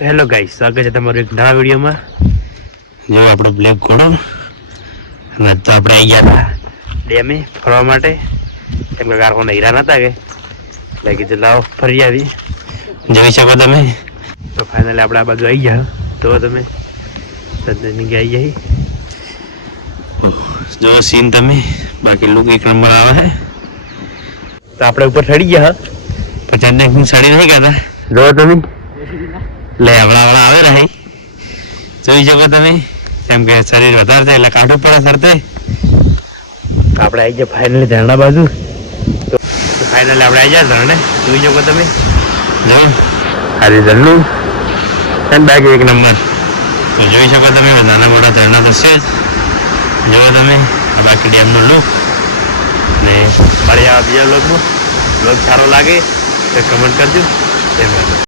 તો hello guys, સ્વાગત છે તમારું એક નવા વિડીયોમાં. જો આપણે બ્લેક ઘોડો અને તો આપણે આવી ગયા હતા ડેમે ફરવા માટે. કેમ કે કારખાના હીરા નતા કે એટલે કીધું લાવો ફરી આવી. જોઈ શકો તમે. તો ફાઇનલી આપણે આ બાજુ આવી ગયા. તો તમે સદની આવી જાય જો સીન તમે. બાકી લોકો એક નંબર આવે છે. તો આપણે ઉપર ચડી ગયા. પછી હું ચડી નહીં ગયા જો તમે. લે હમણાં આવે રહે જોઈ શકો તમે. કેમ કે શરીર વધારે થાય એટલે કાઢવું પડે સરતે. આપણે આવી ગયા ફાઇનલી ઝરણા બાજુ. તો ફાઇનલી આપણે આવી ગયા ઝરણે. જોઈ શકો તમે. જો ખાલી ઝરણું અને બાકી એક નંબર. તો જોઈ શકો તમે નાના મોટા ઝરણા તો છે જ. જુઓ તમે આ બાકી ડેમનો લુક. ને ફરી આવા બીજા લોકનો બ્લોગ સારો લાગે તો કમેન્ટ કરજો.